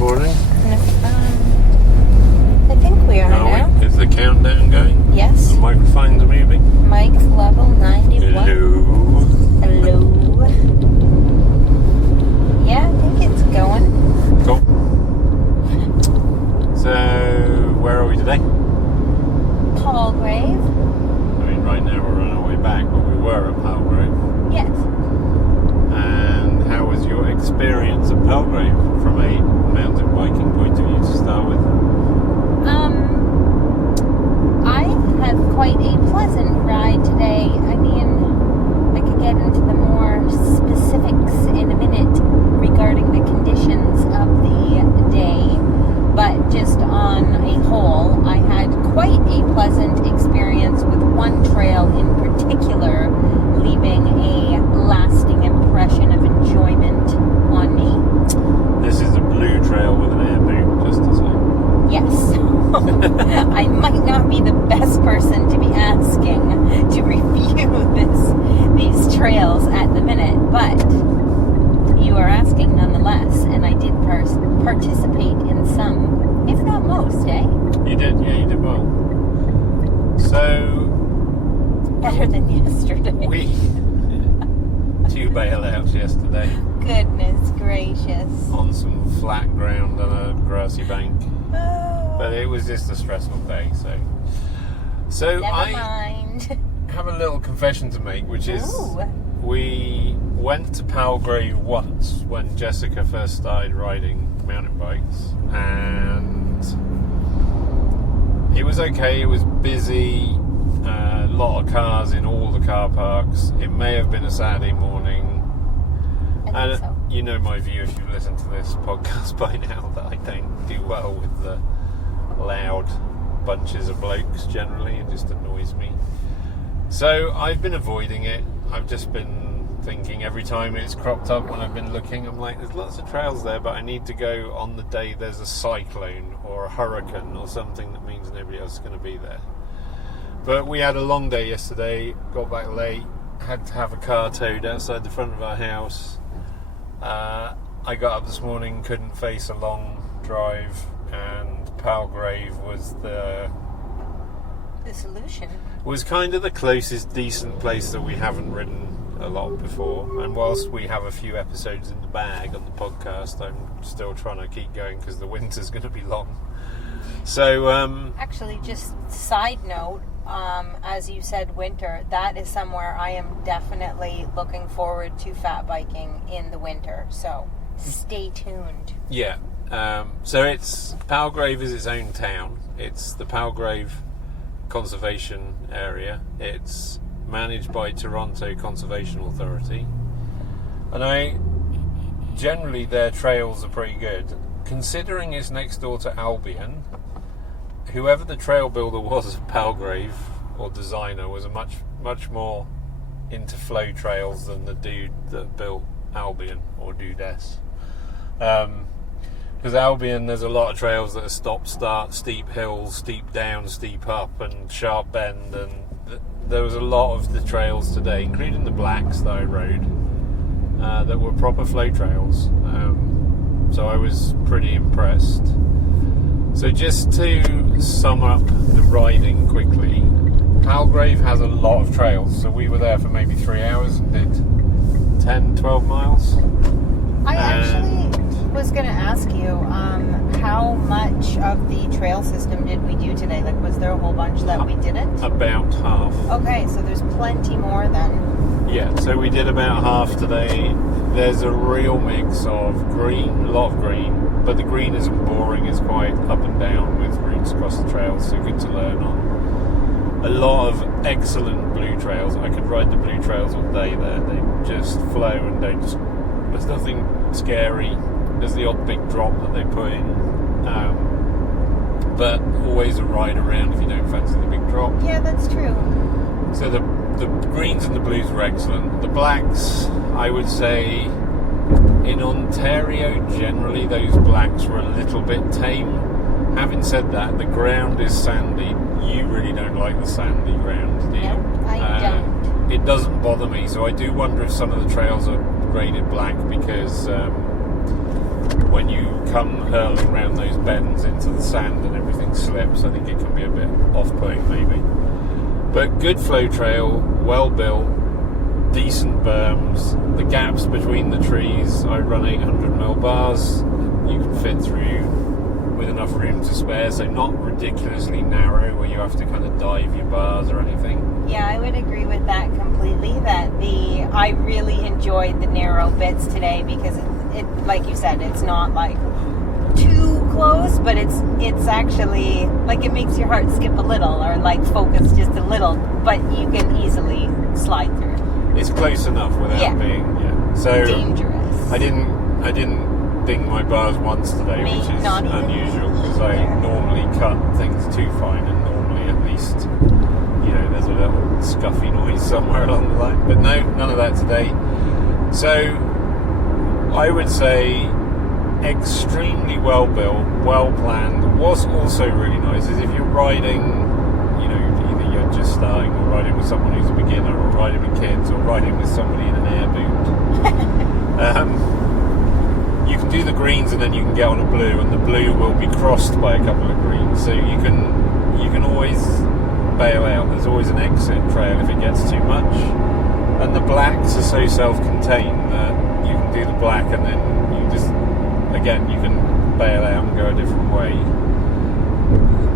recording? I think we are now. Is the countdown going? Yes. The microphones are moving? Mic level 91. Hello. Hello. Yeah, I think it's going. Cool. So, where are we today? Palgrave. I mean, right now we're on our way back, but we were at Palgrave. Yes. And how was your experience at Palgrave from a mountain biking point of view to start with? I had quite a pleasant ride today. I mean, I could get into the more specifics in a minute regarding the conditions of the day, but just on a whole, I had quite a pleasant experience with one trail in particular, leaving a lasting impression of enjoyment on me. This is a blue trail with an air boot, just to say. Yes. I might not be the best person to be asking to review these trails at the minute, but you are asking nonetheless, and I did participate in some, if not most, eh? You did, yeah, you did well. So, Better than yesterday. we 2 bailouts yesterday Goodness gracious. on some flat ground on a grassy bank. But it was just a stressful day, so Never I mind. have a little confession to make, which is Ooh. we went to Palgrave once when Jessica first started riding mountain bikes, and it was okay. It was busy, a lot of cars in all the car parks. It may have been a Saturday morning. I think so. You know my view if you've listened to this podcast by now, that I don't do well with the loud bunches of blokes generally. It just annoys me. So I've been avoiding it. I've just been thinking every time it's cropped up when I've been looking, I'm like, there's lots of trails there, but I need to go on the day there's a cyclone or a hurricane or something that means nobody else is going to be there. But we had a long day yesterday, got back late, had to have a car towed outside the front of our house. I got up this morning, couldn't face a long drive, and Palgrave was The solution. was kind of the closest decent place that we haven't ridden a lot before. And whilst we have a few episodes in the bag on the podcast, I'm still trying to keep going because the winter's going to be long. So Actually, just side note, as you said, winter, that is somewhere I am definitely looking forward to fat biking in the winter. So stay tuned. yeah, so it's Palgrave is its own town. It's the Palgrave Conservation Area. It's managed by Toronto Conservation Authority, and generally their trails are pretty good. Considering it's next door to Albion, whoever the trail builder was at Palgrave, or designer, was a much more into flow trails than the dude that built Albion, or dudess. Because Albion, there's a lot of trails that are stop start, steep hills, steep down, steep up, and sharp bend, and there was a lot of the trails today, including the blacks that I rode, that were proper flow trails. So I was pretty impressed. So just to sum up the riding quickly, Palgrave has a lot of trails. So we were there for maybe 3 hours and did 10, 12 miles. I actually was going to ask you, how much of the trail system did we do today? Like, was there a whole bunch that we didn't? About half. Okay, so there's plenty more then. Yeah, so we did about half today. There's a real mix of green, a lot of green, but the green isn't boring, it's quite up and down with routes across the trails, so good to learn on. A lot of excellent blue trails. I could ride the blue trails all day there. They just flow and there's nothing scary. There's the odd big drop that they put in, but always a ride around if you don't fancy the big drop. Yeah, that's true. So the greens and the blues were excellent. The blacks, I would say, in Ontario generally, those blacks were a little bit tame. Having said that, the ground is sandy. You really don't like the sandy ground, do you? No, I don't. It doesn't bother me, so I do wonder if some of the trails are graded black because when you come hurling around those bends into the sand and everything slips, I think it can be a bit off-putting maybe. But good flow trail, well built, decent berms. The gaps between the trees, I run 800mm bars. You can fit through with enough room to spare, so not ridiculously narrow where you have to kind of dive your bars or anything. Yeah, I would agree with that completely. I really enjoyed the narrow bits today because it like you said, it's not like too close, but it's actually like it makes your heart skip a little or like focus just a little, but you can easily slide through. It's close enough without being so dangerous. I didn't ding my bars once today, which is unusual because I normally cut things too fine, and normally at least there's a little scuffy noise somewhere along the line, but no, none of that today. So I would say extremely well built, well planned. What's also really nice is if you're riding, either you're just starting or riding with someone who's a beginner, or riding with kids, or riding with somebody in an air boot. You can do the greens and then you can get on a blue, and the blue will be crossed by a couple of greens, so you can always bail out. There's always an exit trail if it gets too much, and the blacks are so self-contained that you can do the black and then you can bail out and go a different way.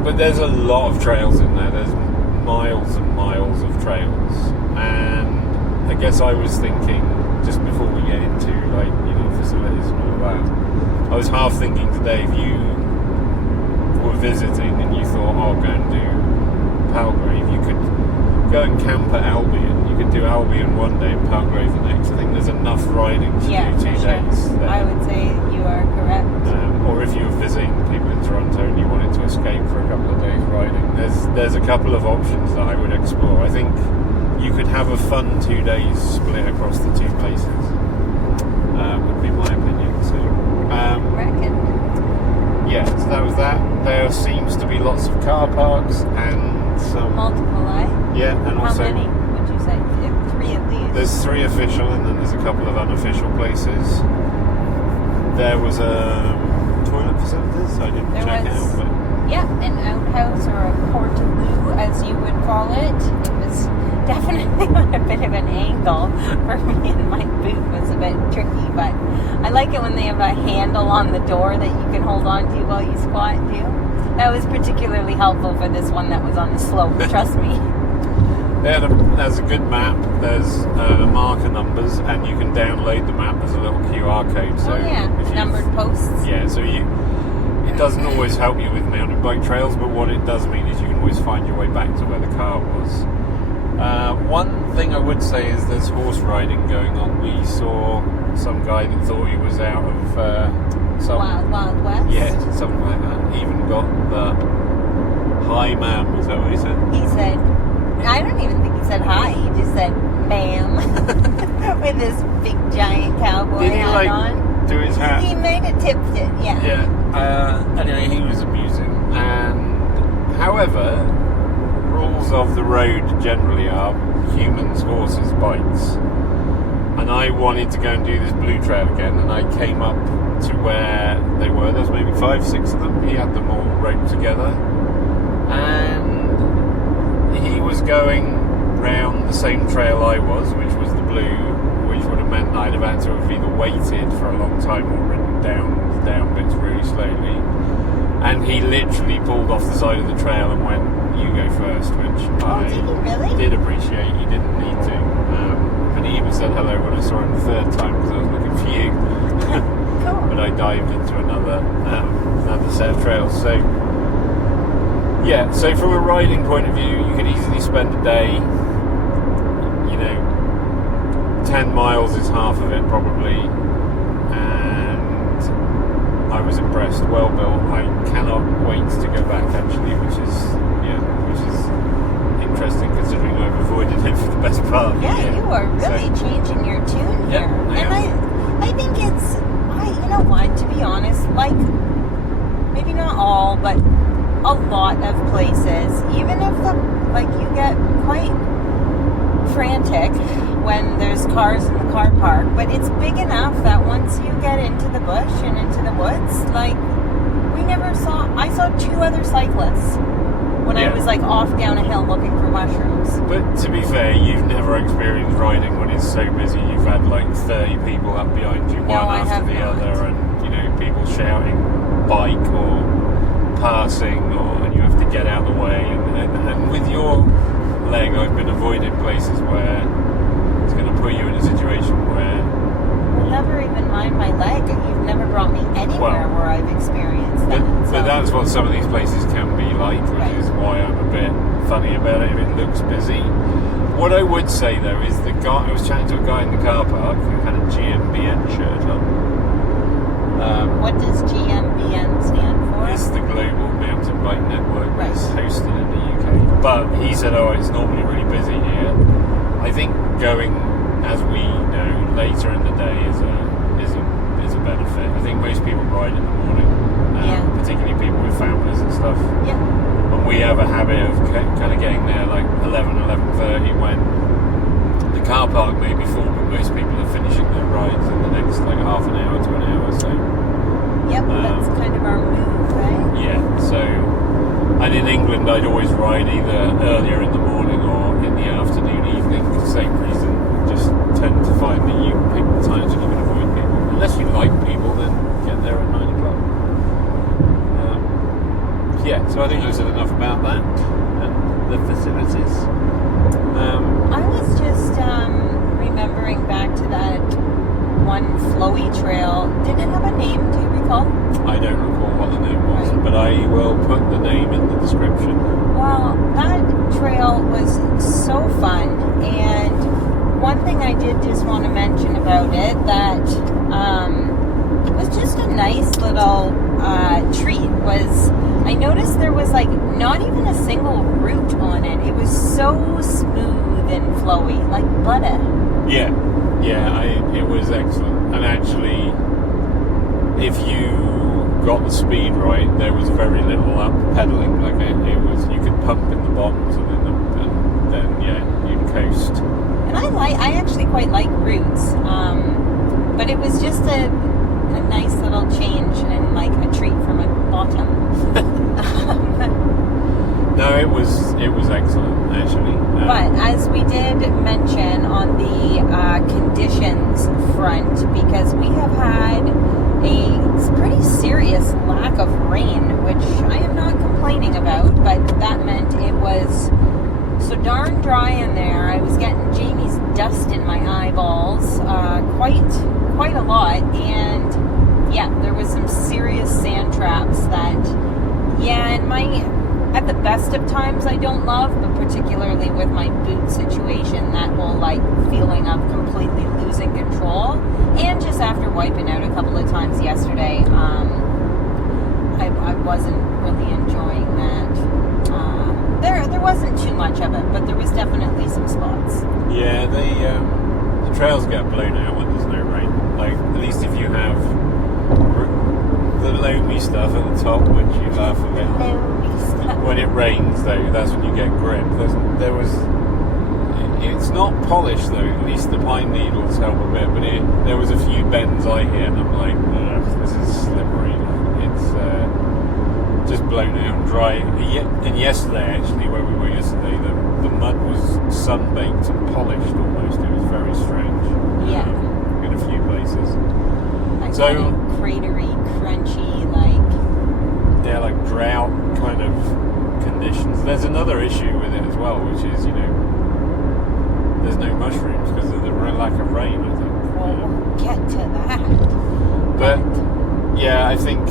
But there's a lot of trails in there. There's miles and miles of trails, and I guess I was thinking, just before we get into facilities and all that, I was half thinking today, if you were visiting and you thought, I'll go and do Palgrave, you could go and camp at Albion. You could do Albion one day and Palgrave the next. I think there's enough riding to do 2 days there. I would say you are correct. Or if you were visiting people in Toronto and you wanted to escape for a couple of days riding, there's a couple of options that I would explore. I think you could have a fun 2 days split across the 2 places. Would be my opinion. So, reckon. Yeah, so that was that. There seems to be lots of car parks and some multiple, yeah, and how also many would you say? 3 at least. There's 3 official, and then there's a couple of unofficial places. There was a toilet facilities. I didn't check it out, but yeah, an outhouse or a portaloo, as you would call it. It was definitely on a bit of an angle for me, and my boot was a bit tricky, but I like it when they have a handle on the door that you can hold on to while you squat too. That was particularly helpful for this one that was on the slope, trust me. There's a good map, there's marker numbers, and you can download the map as a little QR code. So numbered posts. Yeah, so it doesn't always help you with mountain bike trails, but what it does mean is you can always find your way back to where the car was. One thing I would say is there's horse riding going on. We saw some guy that thought he was out of some Wild West? Yeah, something like that. He even got the hi ma'am, is that what he said? He said, I don't even think he said hi, he just said ma'am with his big giant cowboy hat on. Do his hat? He might have tipped it, yeah. Yeah. Anyway, he was amusing. And however, rules of the road generally are humans, horses, bikes. And I wanted to go and do this blue trail again, and I came up to where they were. There's maybe 5, 6 of them. He had them all roped together, and he was going round the same trail I was, which was the blue, which would have meant I'd have had to have either waited for a long time or ridden down bits really slowly. And he literally pulled off the side of the trail and went, "You go first," which did he really? did appreciate. He didn't need to. And he even said hello when I saw him the 3rd time because I was looking for you. Cool. But I dived into another set of trails. So yeah, so from a riding point of view, you could easily spend a day. 10 miles is half of it probably, and I was impressed. Well built. I cannot wait to go back actually, which is interesting considering I've avoided it for the best part of the year. You are really changing your tune here. And I think it's, you know what, to be honest, like, maybe not all, but a lot of places, even if you get quite frantic when there's cars in the car park, but it's big enough that once you get into the bush and into the woods, like, I saw 2 other cyclists when I was like off down a hill looking for mushrooms. But to be fair, you've never experienced riding when it's so busy. You've had like 30 people up behind you, one after the other, and, you know, people shouting bike or passing, and you have to get out of the way. And with your leg, I've been avoiding places where it's going to put you in a situation where... Well, never even mind my leg. You've never brought me anywhere where I've experienced that. But that's what some of these places can be like, which is why I'm a bit funny about it if it looks busy. What I would say, though, is I was chatting to a guy in the car park who had a GMBN shirt on. What does GMBN stand for? It's the Global Mountain Bike Network. It's hosted in the UK. But he said, it's normally really busy here. I think going, as we know, later in the day is a benefit. I think most people ride in the morning, particularly people with families and stuff. Yeah. And we have a habit of kind of getting there like 11:30 when the car park may be full, but most people are finishing their rides in the next like half an hour to an hour. So. Yep, that's kind of our move, right? Yeah. So, and in England, I'd always ride either earlier in the morning or in the afternoon, evening. Same reason. Just tend to find that you pick the times when you can avoid people. Unless you like people, then get there at 9 o'clock. So I think I've said enough about that and the facilities. I was just remembering back to that one flowy trail. Did it have a name? Do you recall? I don't recall what the name was, but I will put the name in the description. Well, that trail was so fun, and one thing I did just want to mention about it that was just a nice little treat was I noticed there was like not even a single root on it. It was so smooth and flowy, like butter. It was excellent. And actually, if you got the speed right, there was very little up pedaling. Like it was, you could pump in the bottoms and then you'd coast. And I actually quite like roots, but it was just a nice little change and like a treat from a bottom. No, it was excellent actually. But as we did mention on the conditions front, because we have had a pretty serious lack of rain, which I am not complaining about, but that meant it was so darn dry in there. I was getting Jamie's dust in my eyeballs quite a lot, and there was some serious sand traps that at the best of times I don't love, but particularly with my boot situation, that whole like feeling of completely losing control, and just after wiping out a couple of times yesterday, I wasn't really enjoying that. There wasn't too much of it, but there was definitely some spots. Yeah, the trails get blown out when there's no rain. Like, at least if you have the loamy stuff at the top, which you laugh a bit. When it rains, though, that's when you get grip. It's not polished, though. At least the pine needles help a bit, but there was a few bends I hit, and I'm like, this is slippery. It's just blown out and dry. And yesterday, actually, where we were yesterday, the mud was sun-baked and polished almost. It was very strange. Yeah. In a few places. Like so cratery, crunchy, like... Yeah, like drought kind of conditions. There's another issue with it as well, which is, there's no mushrooms because of the lack of rain, I think. Well, we'll get to that. But, I think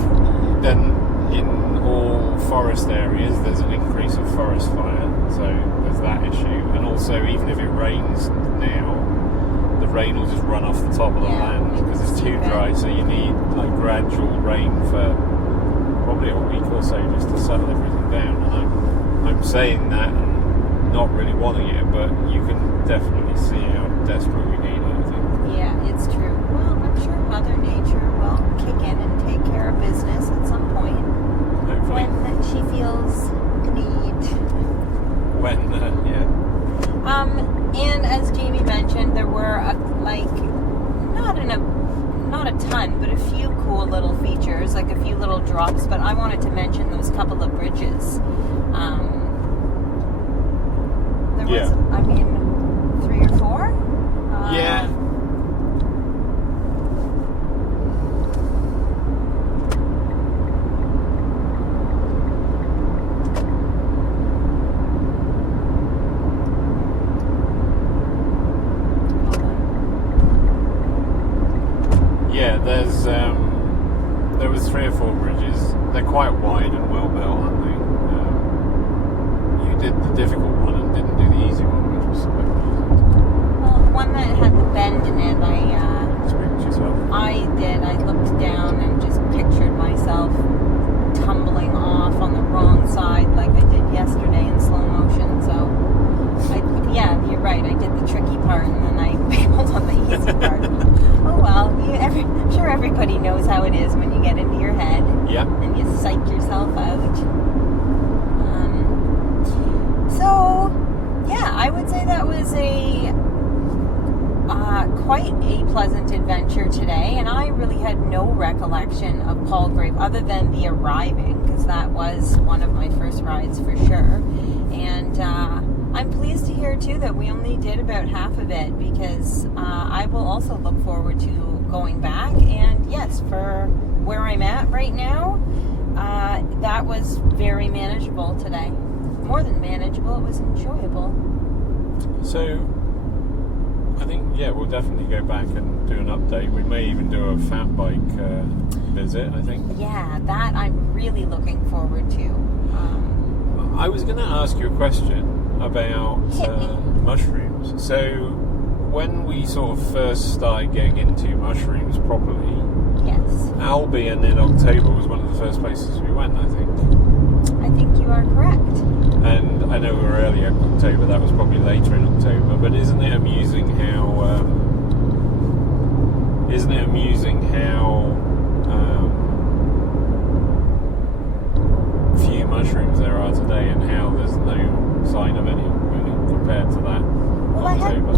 then in all forest areas, there's an increase of forest fire, so there's that issue. And also, even if it rains now, the rain will just run off the top of the land because it's too dry, so you need like gradual rain for probably a week or so just to settle everything down. And I'm saying that and not really wanting it, but you can definitely see how desperate we need it, I think. Yeah, it's true. Well, I'm sure Mother Nature will kick in and take care of business at some point. Hopefully. When she feels the need. And there's like a few little drops, but I wanted to mention those couple of bridges. There was, I mean, 3 or 4? Yeah. Yeah, there was 3 or 4 bridges. They're quite wide and well built, aren't they? You did the difficult one and didn't do the easy one, which was a bit confusing. Well, the one that had the bend in it, Speak to yourself. I did. I looked down and just pictured myself tumbling off on the wrong side like I did yesterday in slow motion. So, yeah, you're right. I did the tricky part and then I bailed on the easy part. Oh well, I'm sure everybody knows how it is when you get into your head and you psych yourself out. So, yeah, I would say that was quite a pleasant adventure today, and I really had no recollection of Palgrave other than the arriving, because that was one of my first rides for sure. And I'm pleased to hear too that we only did about half of it, because I will also look forward to going back. And yes, for where I'm at right now, that was very manageable today. More than manageable, it was enjoyable. So, I think, we'll definitely go back and do an update. We may even do a fat bike visit, I think. Yeah, that I'm really looking forward to. I was going to ask you a question about mushrooms. So, when we sort of first started getting into mushrooms properly, Albion in October was one of the first places we went, I think. I think you are correct. And I know we were earlier in October, that was probably later in October, but isn't it amusing how few mushrooms there are today, and how there's no sign of any really compared to that October?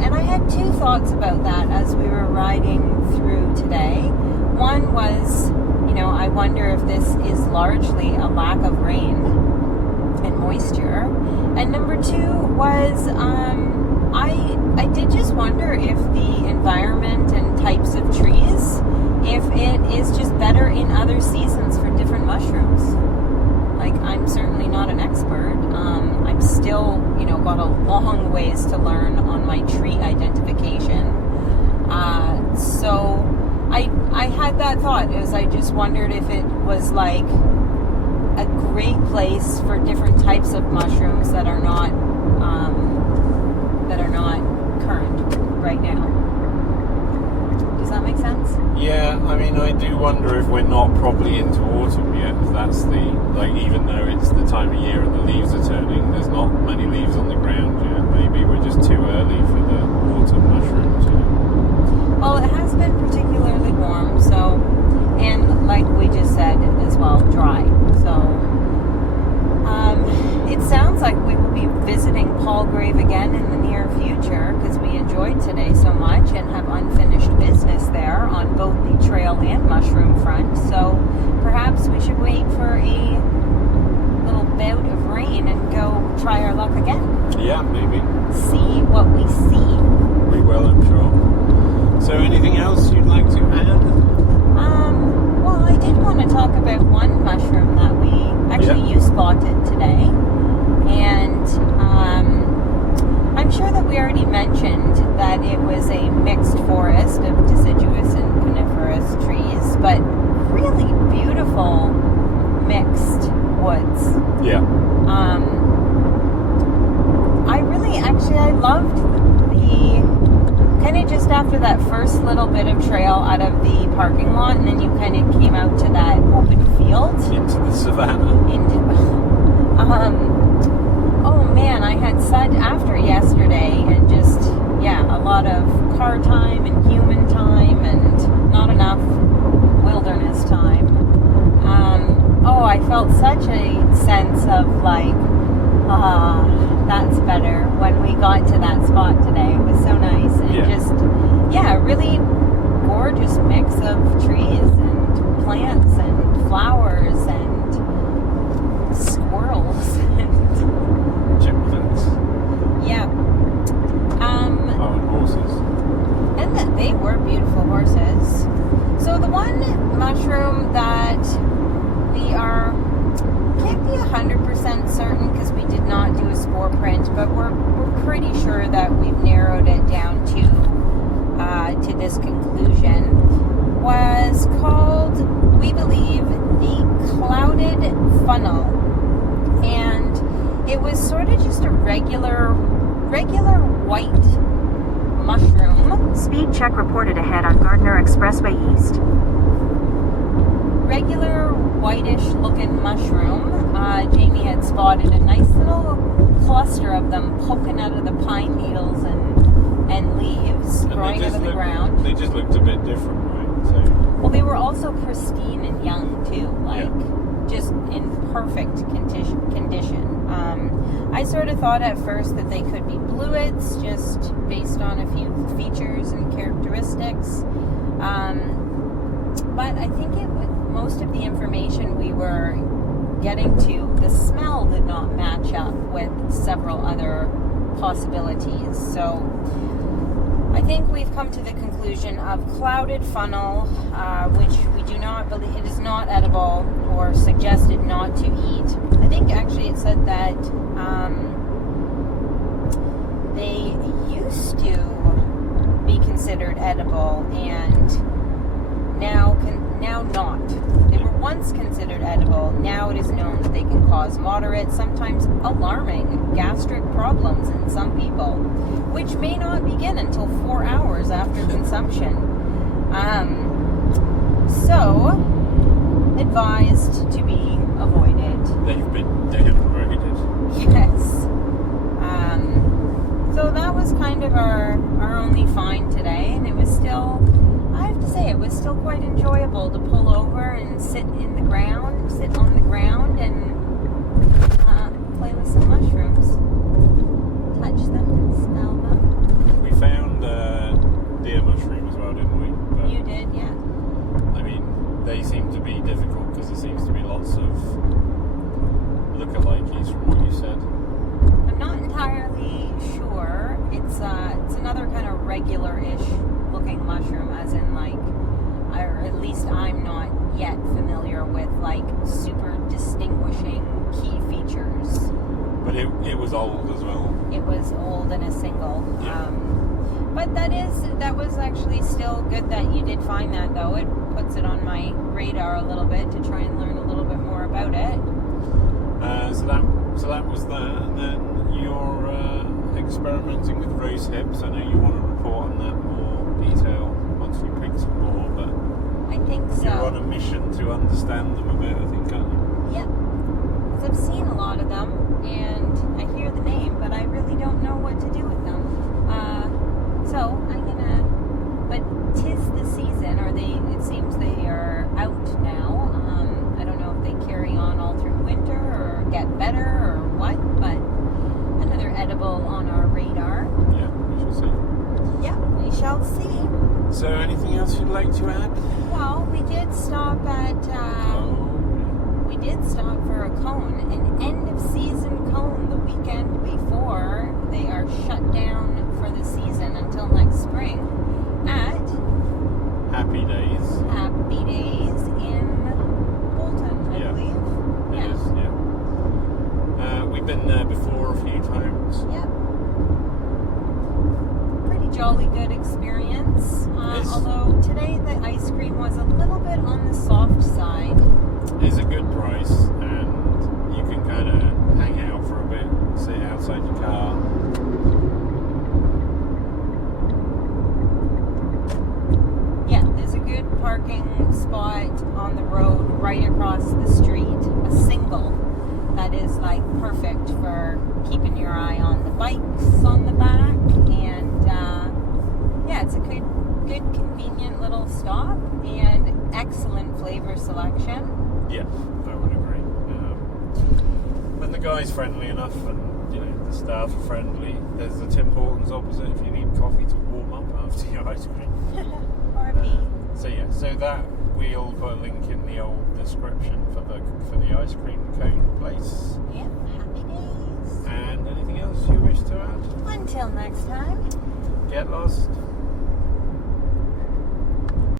And I had 2 thoughts about that as we were riding through today. One was, I wonder if this is largely a lack of rain and moisture. And number 2 was, I did just wonder if the environment and types of trees, if it is just better in other seasons for different mushrooms. Like, I'm certainly not an expert. I'm still, got a long ways to learn on my tree identification. So I had that thought. I just wondered if it was like a great place for different types of mushrooms that are not current right now. Does that make sense? Yeah, I mean, I do wonder if we're not properly into autumn yet. If that's even though it's the time of year and the leaves are turning, there's not many leaves on the ground yet. Maybe we're just too early for the autumn mushrooms. Well, it has been particularly warm, and like we just said as well, dry. So, it sounds like we will be visiting Palgrave again in the near future, because we enjoyed today so much and have unfinished business there on both the trail and mushroom front. So perhaps we should wait for a little bout of rain and go try our luck again. Yeah, maybe. See what we see. We will, I'm sure. So anything else you'd like to add? Well, I did want to talk about one mushroom that you spotted today. And I'm sure that we already mentioned that it was a mixed forest of deciduous and coniferous trees, but really beautiful mixed woods. Yeah. I loved the kind of just after that first little bit of trail out of the parking lot, and then you kind of came out to that open field. Into the savannah. Oh man, I had such, after yesterday, and just, a lot of car time and human time and not enough wilderness time. I felt such a sense of like, that's better when we got to that spot today. It was so nice, and just, really gorgeous mix of trees and mushroom that we can't be 100% certain because we did not do a spore print, but we're pretty sure that we've narrowed it down to this conclusion, was called, we believe, the clouded funnel. And it was sort of just a regular white mushroom. Speed check reported ahead on Gardner Expressway East. Regular whitish looking mushroom. Jamie had spotted a nice little cluster of them poking out of the pine needles and leaves growing out of the ground. They just looked a bit different, right? So. Well, they were also pristine and young too, just in perfect condition. I sort of thought at first that they could be bluets, just based on a few features and characteristics. But I think most of the information we were getting to, the smell did not match up with several other possibilities. So I think we've come to the conclusion of clouded funnel, which we do not believe, it is not edible or suggested not to eat. I think actually it said that they used to be considered edible and now not. They were once considered edible. Now it is known that they can cause moderate, sometimes alarming gastric problems in some people, which may not begin until 4 hours after consumption. So, advised to be avoided. They've been downgraded. Yes. So that was kind of our only find today, and it was still, I have to say, it was still quite enjoyable to pull over and sit on the ground and play with some mushrooms, touch them and smell them. We found deer mushroom as well, didn't we? But, You did, yeah. I mean, they seem to be difficult because there seems to be lots of look-alikes from what you said. I'm not entirely sure. It's another kind of regular-ish looking mushroom, as in or at least I'm not yet familiar with super distinguishing key features. But it was old as well. It was old and a single. Yeah. But that was actually still good that you did find that, though. It puts it on my radar a little bit to try and learn a little bit more about it. So that was that, and then you're experimenting with rose hips. I know you want to report on that more detail once you pick some more, but I think so. you're on a mission to understand them a bit, I think, aren't you? Yep. Because I've seen a lot of them, and I hear the name, but I really don't know what to do with them. So but 'tis the season, it seems they are out now. I don't know if they carry on all through winter or get better or what, but another edible on our radar. Yeah, we shall see. Yeah, we shall see. So anything else you'd like to add? Well, we did stop for a cone, an end of season cone the weekend before they are shut down for the season until next spring at Happy Days. Happy Days in Bolton, I believe. It is, yeah. We've been there before a few times. Yep. Pretty jolly good experience. Although today the ice cream was a little bit on the soft side. It's a good price, and you can kind of hang out for a bit, sit outside your car. Yeah, there's a good parking spot on the road right across the street, a single that is perfect for keeping your eye on the bikes on the back, and it's a good convenient little stop and excellent flavor selection. Yeah, I would agree. And the guy's friendly enough, and the staff are friendly. There's the Tim Hortons opposite if you need coffee to warm up after your ice cream. Or a pee. So that we'll put a link in the old description for the ice cream cone place. Yep, happy days. And anything else you wish to add? Until next time. Get lost.